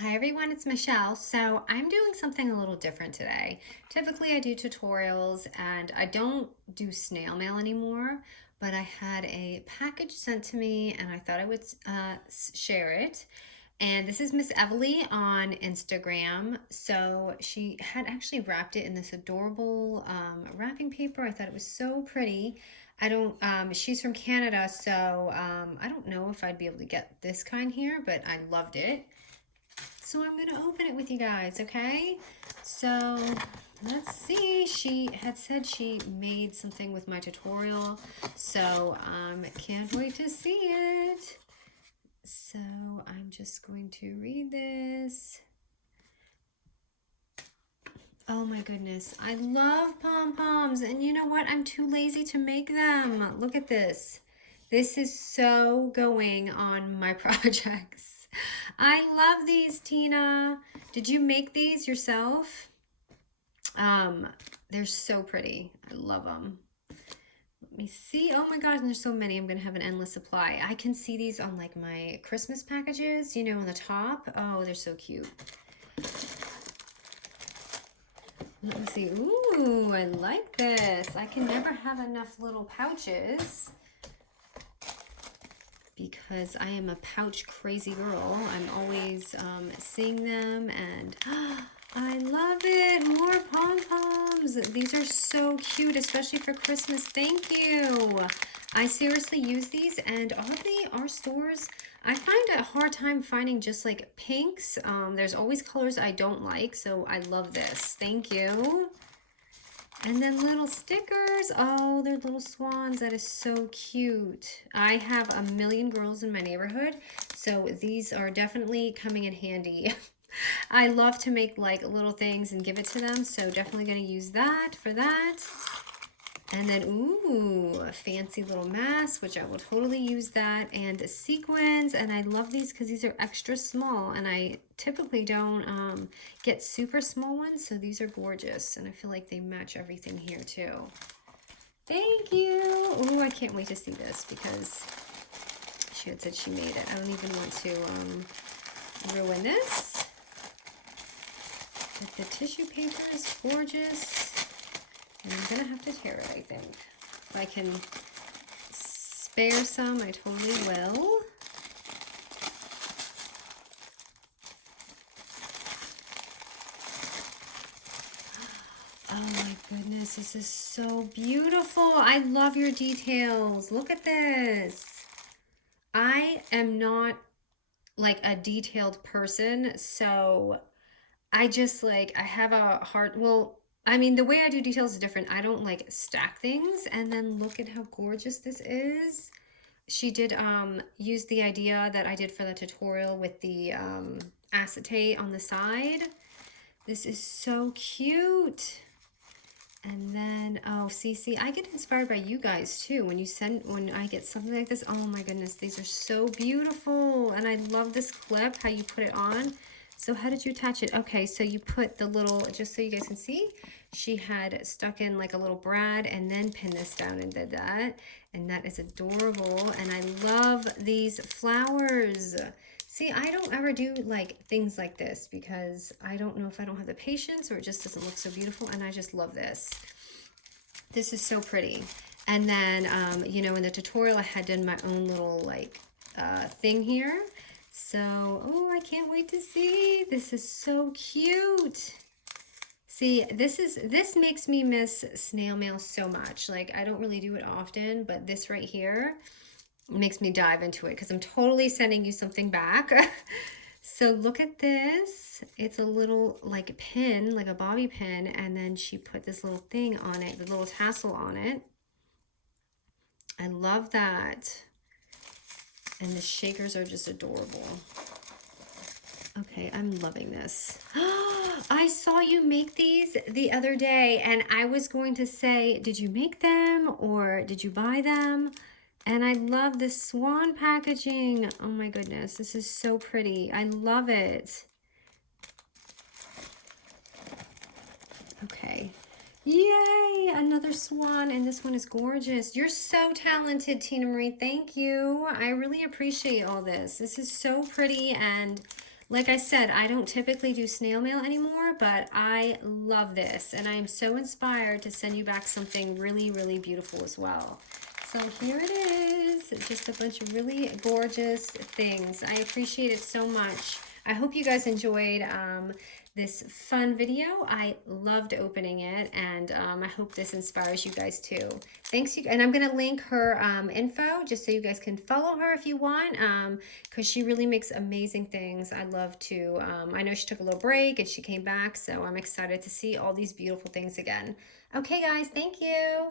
Hi everyone, it's Michelle. So I'm doing something a little different today. Typically I do tutorials and I don't do snail mail anymore, but I had a package sent to me and I thought I would share it. And this is Mrsevally on Instagram. So she had actually wrapped it in this adorable wrapping paper. I thought it was so pretty. I don't, she's from Canada, so I don't know if I'd be able to get this kind here, but I loved it. So I'm going to open it with you guys, okay? So let's see. She had said she made something with my tutorial, so can't wait to see it. So I'm just going to read this. Oh my goodness, I love pom-poms, and you know what? I'm too lazy to make them. Look at this. This is so going on my projects. I love these, Tina. Did you make these yourself? Um, they're so pretty. I love them. Let me see. Oh my gosh, and there's so many. I'm gonna have an endless supply. I can see these on like my Christmas packages, you know, on the top. Oh, they're so cute. Let me see. Ooh, I like this. I can never have enough little pouches because I am a pouch crazy girl. I'm always seeing them and I love it. More pom-poms. These are so cute, especially for Christmas. Thank you. I seriously use these and oddly our stores, I find a hard time finding just like pinks. There's always colors I don't like, so I love this. Thank you. And then little stickers. Oh, they're little swans. That is so cute. I have a million girls in my neighborhood, so these are definitely coming in handy. I love to make like little things and give it to them, so definitely going to use that for that. And then, ooh, a fancy little mask, which I will totally use that. And sequins, and I love these because these are extra small, and I typically don't get super small ones, so these are gorgeous. And I feel like they match everything here too. Thank you. Ooh, I can't wait to see this because she had said she made it. I don't even want to ruin this. But the tissue paper is gorgeous. And I'm gonna have to tear it, I think. If I can spare some, I totally will. Oh my goodness, this is so beautiful. I love your details. Look at this. I am not like a detailed person, so I just like, I have a hard, well, I mean, the way I do details is different. I don't like stack things. And then look at how gorgeous this is. She did use the idea that I did for the tutorial with the acetate on the side. This is so cute. And then, oh, see, I get inspired by you guys too. When I get something like this, oh my goodness, these are so beautiful. And I love this clip, how you put it on. So how did you attach it? Okay, so you put the little, just so you guys can see, she had stuck in like a little brad and then pinned this down and did that. And that is adorable. And I love these flowers. See, I don't ever do like things like this because I don't know if I don't have the patience or it just doesn't look so beautiful. And I just love this. This is so pretty. And then, you know, in the tutorial, I had done my own little like thing here. So, oh, I can't wait to see. This is so cute. See, this makes me miss snail mail so much. Like, I don't really do it often, but this right here makes me dive into it because I'm totally sending you something back. So look at this. It's a little like pin, like a bobby pin, and then she put this little thing on it, the little tassel on it. I love that. And the shakers are just adorable. Okay, I'm loving this. I saw you make these the other day and I was going to say, did you make them or did you buy them? And I love this swan packaging. Oh my goodness, this is so pretty. I love it. Okay. Yay, another swan, and this one is gorgeous. You're so talented, Tina Marie. Thank you. I really appreciate all this. This is so pretty, and Like I said, I don't typically do snail mail anymore, but I love this and I am so inspired to send you back something really, really beautiful as well. So here it is, just a bunch of really gorgeous things. I appreciate it so much. I hope you guys enjoyed this fun video. I loved opening it, and I hope this inspires you guys too. Thanks, you, and I'm gonna link her info just so you guys can follow her if you want, because she really makes amazing things. I love to. I know she took a little break and she came back, so I'm excited to see all these beautiful things again. Okay, guys, thank you.